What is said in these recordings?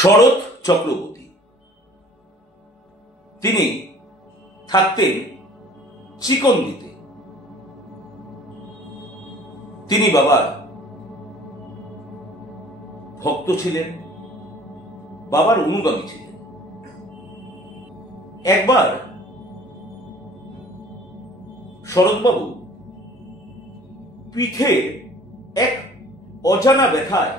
শরৎ চক্রবর্তী তিনি থাকতেন চিকনদিতে। তিনি বাবার ভক্ত ছিলেন, বাবার অনুগামী ছিলেন। একবার শরৎবাবু পিঠে এক অজানা ব্যথায়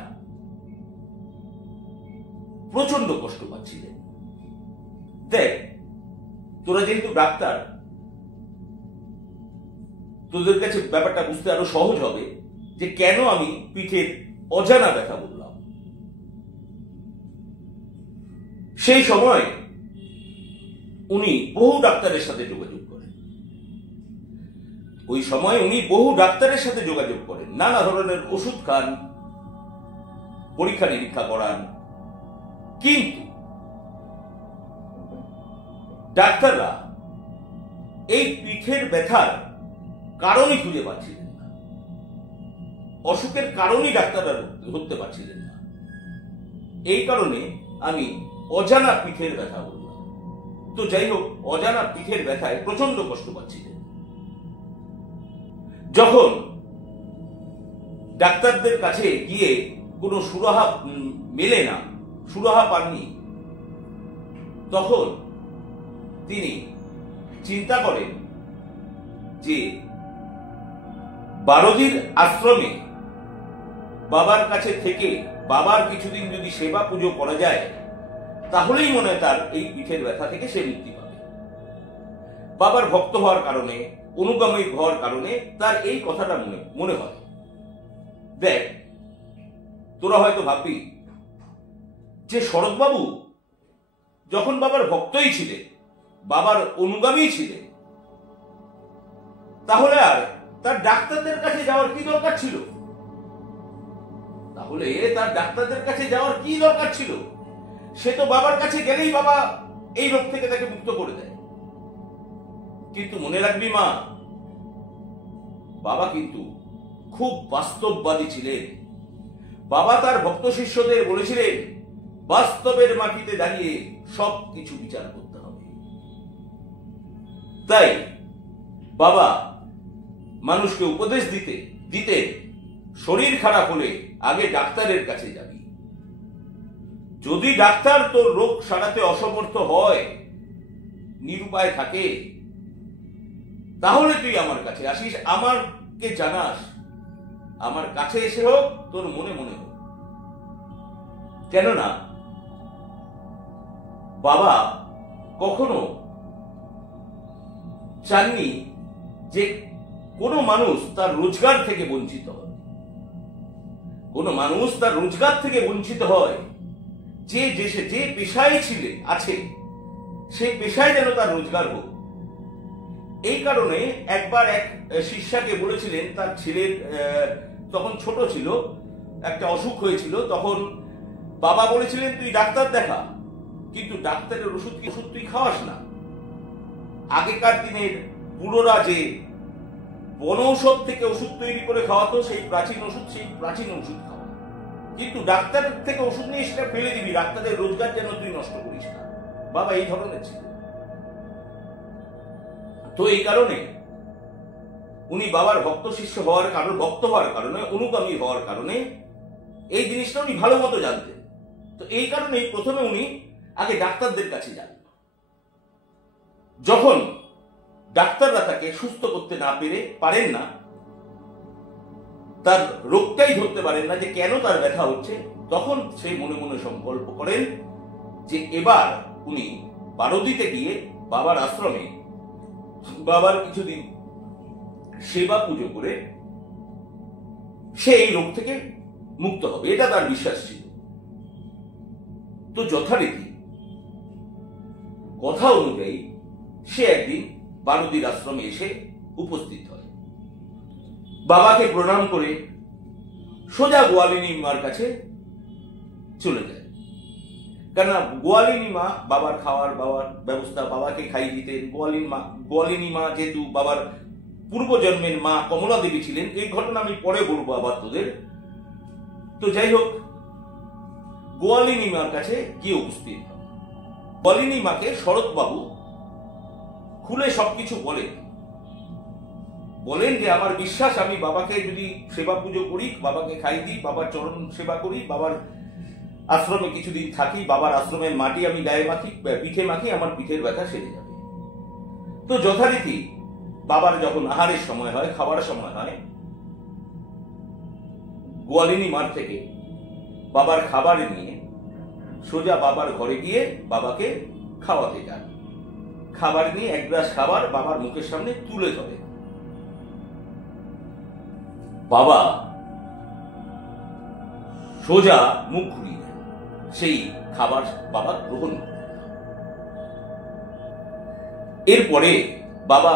প্রচন্ড কষ্ট পাচ্ছিলেন। দেখ, তোরা যেহেতু ডাক্তার, তোদের কাছে ব্যাপারটা বুঝতে আরো সহজ হবে যে কেন আমি পিঠের অজানা ব্যথা বললাম। সেই সময় উনি বহু ডাক্তারের সাথে যোগাযোগ করেন। ওই সময় উনি বহু ডাক্তারের সাথে যোগাযোগ করেন, নানা ধরনের ওষুধ খান, পরীক্ষা নিরীক্ষা করান, কিন্তু ডাক্তাররা এই পিঠের ব্যথার কারণই খুঁজে পাচ্ছিলেন না, অসুখের কারণই ডাক্তাররা ধরতে পারছিলেন না। এই কারণে আমি অজানা পিঠের ব্যথা বললাম। তো যাই হোক, অজানা পিঠের ব্যথায় প্রচন্ড কষ্ট পাচ্ছিলেন। যখন ডাক্তারদের কাছে গিয়ে কোনো সুরাহা মেলে না, সুরাহা পাননি, তখন তিনি চিন্তা করেন যে বারোদির আশ্রমে বাবার কাছে থেকে বাবার কিছুদিন যদি সেবা পুজো করা যায়, তাহলেই মনে হয় তার এই পিঠের ব্যথা থেকে সে মুক্তি পাবে। বাবার ভক্ত হওয়ার কারণে, অনুগামী হওয়ার কারণে তার এই কথাটা মনে হয়। দেখ, তোরা হয়তো ভাববি যে শরৎবাবু যখন বাবার ভক্তই ছিলেন, বাবার অনুগামী ছিলেন, তাহলে আর তার ডাক্তারদের কাছে যাওয়ার কি দরকার ছিল? তাহলে তার ডাক্তারদের কাছে যাওয়ার কি দরকার ছিল? সে তো বাবার কাছে গেলেই বাবা এই রোগ থেকে তাকে মুক্ত করে দেয়। কিন্তু মনে রাখবি মা, বাবা কিন্তু খুব বাস্তববাদী ছিলেন। বাবা তার ভক্ত শিষ্যদের বলেছিলেন, বাস্তবের মাটিতে দাঁড়িয়ে সবকিছু বিচার করতে হবে। তাই বাবা মানুষকে উপদেশ দিতে শরীর খারাপ হলে আগে ডাক্তারের কাছে যাবি। যদি ডাক্তার তোর রোগ সারাতে অসমর্থ হয়, নিরুপায় থাকে, তাহলে তুই আমার কাছে আসিস, আমাকে জানাস, আমার কাছে এসে হোক, তোর মনে মনে হোক। কেননা বাবা কখনো চাননি যে কোনো মানুষ তার রোজগার থেকে বঞ্চিত হয়। কোনো মানুষ তার রোজগার থেকে বঞ্চিত হয়, যে পেশায় আছে সেই পেশায় যেন তার রোজগার হোক। এই কারণে একবার এক শিষ্যাকে বলেছিলেন, তার ছেলের তখন ছোট ছিল, একটা অসুখ হয়েছিল, তখন বাবা বলেছিলেন তুই ডাক্তার দেখা, কিন্তু ডাক্তারের ওষুধ তুই খাওয়াস না। আগেকার দিনের বুড়োরা যে বনৌষধ থেকে ওষুধ তৈরি করে খাওয়াতো, সেই প্রাচীন ওষুধ খাওয়া, কিন্তু ডাক্তার থেকে ওষুধ নিয়ে সেটা ফেলে দিবি, ডাক্তারের রোজগার যেন তুই নষ্ট করিস না। বাবা এই ধরনের ছিল। তো এই কারণে উনি বাবার ভক্ত হওয়ার কারণে, অনুগামী হওয়ার কারণে এই জিনিসটা উনি ভালো মতো জানতেন। তো এই কারণে প্রথমে উনি আগে ডাক্তারদের কাছে যান। যখন ডাক্তাররা তাকে সুস্থ করতে পারেন না, তার রোগটাই ধরতে পারেন না যে কেন তার ব্যথা হচ্ছে, তখন সে মনে মনে সংকল্প করেন যে এবার উনি বারোদিতে গিয়ে বাবার আশ্রমে বাবার কিছুদিন সেবা পুজো করে সে এই রোগ থেকে মুক্ত হবে, এটা তার বিশ্বাস ছিল। তো যথারীতি কথা অনুযায়ী সে একদিন বারোদির আশ্রমে এসে উপস্থিত হয়। বাবাকে প্রণাম করে সোজা গোয়ালিনী মার কাছে চলে যায়। কেননা গোয়ালিনী মা বাবার বাবার ব্যবস্থা বাবাকে খাইয়ে দিতেন। গোয়ালিনী মা যেহেতু বাবার পূর্বজন্মের মা কমলা দেবী ছিলেন, এই ঘটনা আমি পরে বলবো আবার তোদের। তো যাই হোক, গোয়ালিনী মার কাছে গিয়ে উপস্থিত হন। গোয়ালিনী মাকে শরৎবাবু খুলে সবকিছু বলেন যে আমার বিশ্বাস, আমি বাবাকে যদি সেবা পুজো করি, বাবাকে খাই দিই, বাবার চরণ সেবা করি, বাবার আশ্রমে কিছুদিন থাকি, বাবার আশ্রমের মাটি আমি গায়ে মাখি, পিঠে মাখি, আমার পিঠের ব্যথা সেরে যাবে। তো যথারীতি বাবার যখন আহারের সময় হয়, খাওয়ার সময় হয়, গোয়ালিনী মার থেকে বাবার খাবার নিয়ে সোজা বাবার ঘরে গিয়ে বাবাকে খাওয়াতে যান। খাবার নিয়ে এক গ্লাস খাবার বাবার মুখের সামনে তুলে ধরে। বাবা সোজা মুখ ঘুরিয়ে দেন, সেই খাবার বাবা গ্রহণ করেন। এরপরে বাবা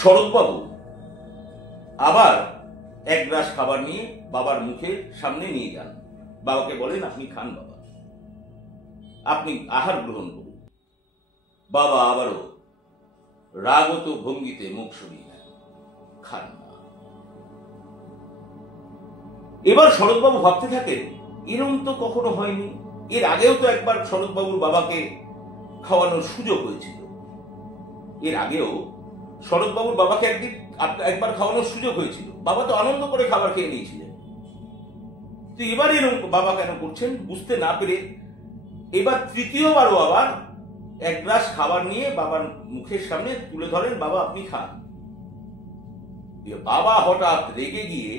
শরৎবাবু আবার এক গ্লাস খাবার নিয়ে বাবার মুখের সামনে নিয়ে যান। বাবাকে বলেন, আপনি খান বাবা, আপনি আহার গ্রহণ করুন। বাবা আবারও রাগত ভঙ্গিতে মুখ সরিয়ে নেন, খান না। এবার শরৎবাবু ভাবতে থাকেন, এরম তো কখনো হয়নি, এর আগেও তো একবার শরৎবাবুর বাবাকে খাওয়ানোর সুযোগ হয়েছিল, এর আগেও শরৎবাবুর বাবাকে একবার খাওয়ানোর সুযোগ হয়েছিল, বাবা তো আনন্দ করে খাবার খেয়ে নিয়েছিলেন। তো এবার এরকম বাবা কেন করছেন বুঝতে না পেরে এবার তৃতীয়বারও আবার এক গ্লাস খাবার নিয়ে বাবার মুখের সামনে তুলে ধরেন, বাবা আপনি খান। বাবা হঠাৎ রেগে গিয়ে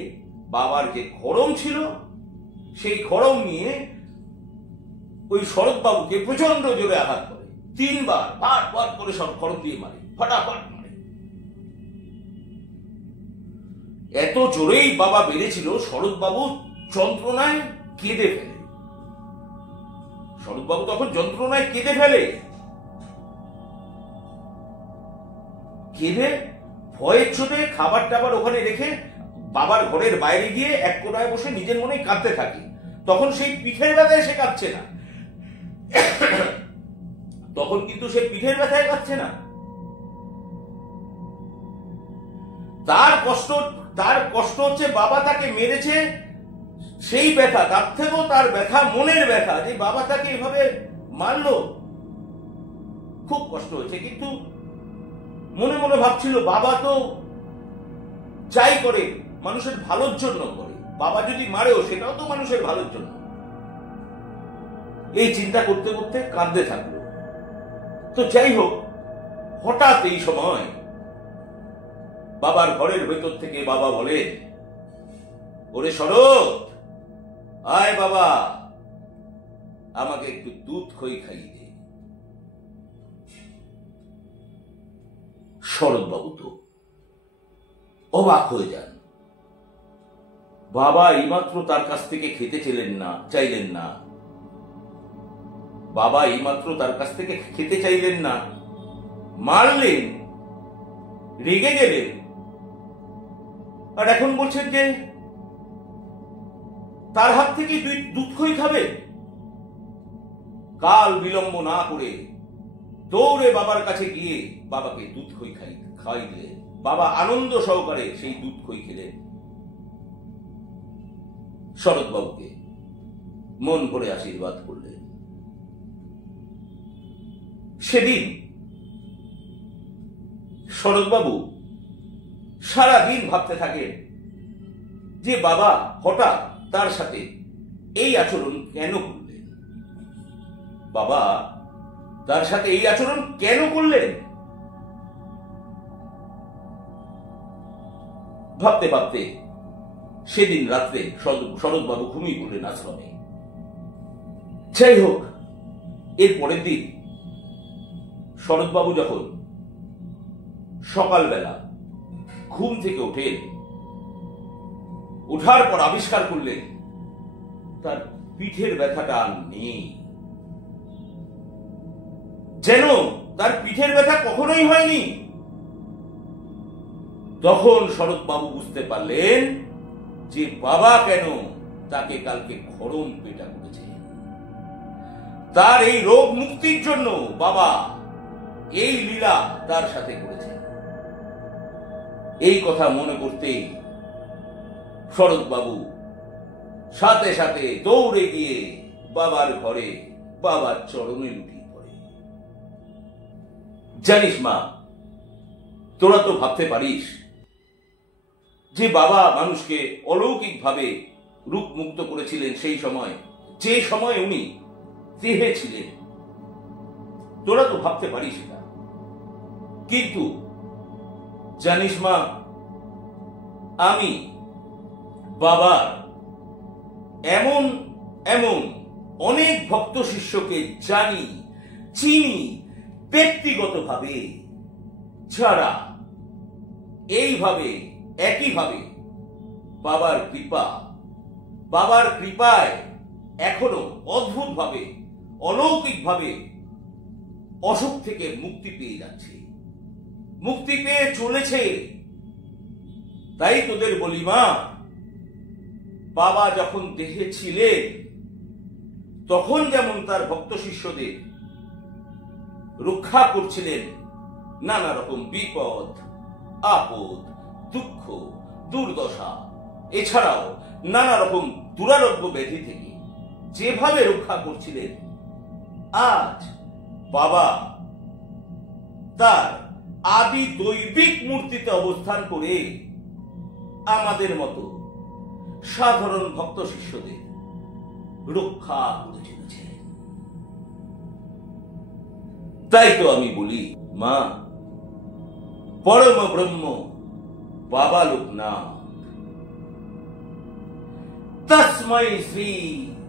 বাবার যে খড়ম ছিল সেই খড়ম নিয়ে ওই শরৎবাবুকে প্রচন্ড জোরে আঘাত করে, 3 বার পাট পাট করে সব খড়ম দিয়ে মারে, ফটাফট মারে। এত জোরেই বাবা বেড়েছিল, শরৎবাবু যন্ত্রণায় কেঁদে ফেলে। শরৎবাবু তখন যন্ত্রণায় কেঁদে ফেলে, কেঁদে ভয়ের চোটে খাবার টাবার ওখানে রেখে বাবার ঘরের বাইরে গিয়ে এক কোনায় বসে নিজের মনে কাঁদতে থাকে। তখন সেই পিঠের ব্যথায় সে কাঁদছে না, তখন কিন্তু সে পিঠের ব্যথায় কাঁদছে না, তার কষ্ট হচ্ছে বাবা তাকে মেরেছে সেই ব্যথা, তার থেকেও তার ব্যথা মনের ব্যথা, যে বাবা তাকে এভাবে মারলো, খুব কষ্ট হচ্ছে। কিন্তু মনে মনে ভাবছিল, বাবা তো যাই করে মানুষের ভালোর জন্য করে, বাবা যদি মারেও সেটাও তো মানুষের ভালোর জন্য। এই চিন্তা করতে করতে কাঁদতে থাকলো। তো যাই হোক, হঠাৎ এই সময় বাবার ঘরের ভেতর থেকে বাবা বলে, ওরে শরৎ, আয় বাবা, আমাকে একটু দুধ খই খাইয়ে দে। শরৎবাবু তো অবাক হয়ে যান। বাবা এইমাত্র তার কাছ থেকে খেতে চাইলেন না, বাবা এইমাত্র তার কাছ থেকে খেতে চাইলেন না, মারলেন, রেগে গেলেন, আর এখন বলছেন যে তার হাত থেকে দুধ খই খাবে। কাল বিলম্ব না করে দৌড়ে বাবার কাছে গিয়ে বাবাকে দুধ খই খাওয়াই দিলেন। বাবা আনন্দ সহকারে সেই দুধ খই খেলেন। শরৎবাবুকে মন ভরে আশীর্বাদ করলেন। সেদিন শরৎবাবু সারাদিন ভাবতে থাকেন যে বাবা হঠাৎ তার সাথে এই আচরণ কেন করলেন, বাবা তার সাথে এই আচরণ কেন করলেন। ভাবতে ভাবতে সেদিন রাত্রে শরৎবাবু ঘুমিয়ে পড়লেন আশ্রমে। যাই হোক, এর পরের দিন শরৎবাবু যখন সকালবেলা ঘুম থেকে ওঠেন, ওঠার পর আবিষ্কার করলেন তার পিঠের ব্যথাটা নেই, যেন তার পিঠের ব্যথা কখনোই হয়নি। তখন শরৎবাবু বুঝতে পারলেন যে বাবা কেন তাকে কালকে খড়ম পেটা করেছে। তার এই রোগ মুক্তির জন্য বাবা এই লীলা তার সাথে করেছে। এই কথা মনে করতেই শরৎবাবু সাথে সাথে দৌড়ে গিয়ে বাবার ঘরে বাবার চরণে লুটিয়ে পড়ে। জানিস মা, তোরা তো ভাবতে পারিস যে বাবা মানুষকে অলৌকিকভাবে রূপ মুক্ত করেছিলেন সেই সময়, যে সময় উনি দেহে ছিলেন। তোরা তো ভাবতে পারিস না, কিন্তু জানিস মা, আমি বাবার এমন এমন অনেক ভক্ত শিষ্যকে জানি, চিনি ব্যক্তিগতভাবে, যারা এইভাবে একইভাবে বাবার কৃপায় এখনো অদ্ভুতভাবে অলৌকিকভাবে অসুখ থেকে মুক্তি পেয়ে যাচ্ছে, মুক্তি পেয়ে চলেছে। তাই তোদের বলি মা, বাবা যখন দেহে ছিলেন তখন যেমন তার ভক্ত শিষ্যদের রক্ষা করছিলেন নানা রকম বিপদ আপদ, দুঃখ, দুর্দশা, এছাড়াও নানা রকম দুরারোগ্য ব্যাধি থেকে যেভাবে রক্ষা করছিলেন, আজ বাবা তার আদি দৈবিক মূর্তিতে অবস্থান করে আমাদের মতো সাধারণ ভক্ত শিষ্যদের রক্ষা করে চলেছে। তাই তো আমি বলি মা, পরম ব্রহ্ম বাবা লোকনাথ, তস্मै শ্রী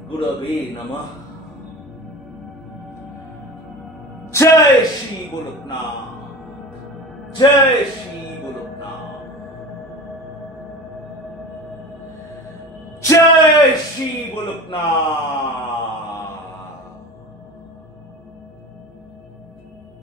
গুরবে নমঃ। জয় শ্রী গোলকনাথ, জয় শ্রী গোলকনাথ, জয় শ্রী গোলকনাথ।